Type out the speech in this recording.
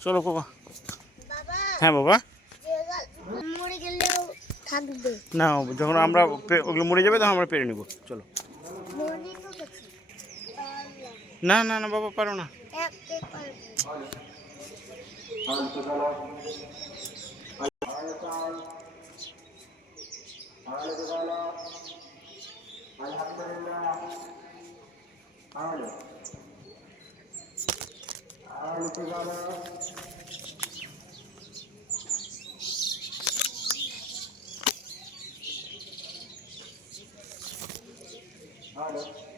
চলো বাবা বাবা হ্যাঁ বাবা মরে গেলেও থাকবে না যখন আমরা পে- ওগুলো মরে যাবে তখন আমরা পেরে নেবো চলো মরে তো গেছে না না না বাবা পারো না muito, galera. Olha.